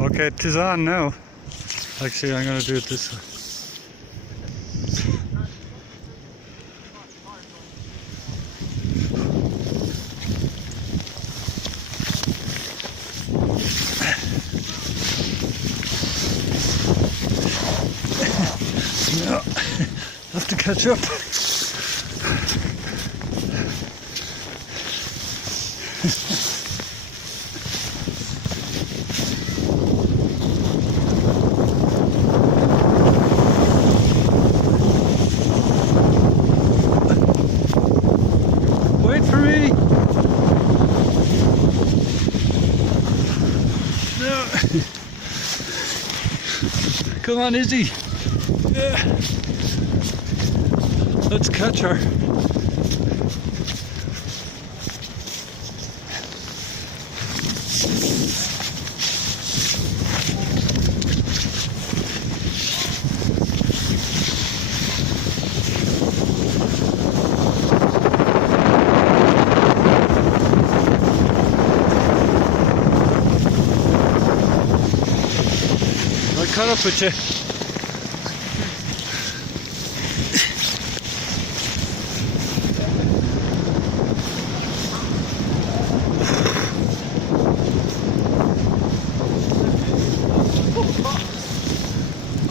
Okay, it is on now. Actually, I'm going to do it this way. No, have to catch up. Wait for me. No. Come on, Izzy. Yeah. Let's catch her. I caught up with you.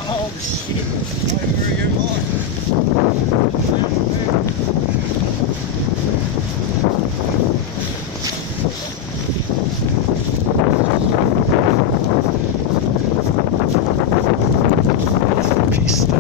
Oh shit, where you are. Pista.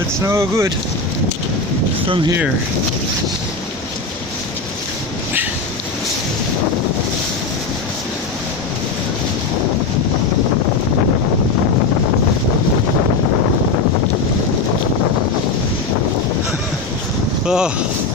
It's no good from here. Oh.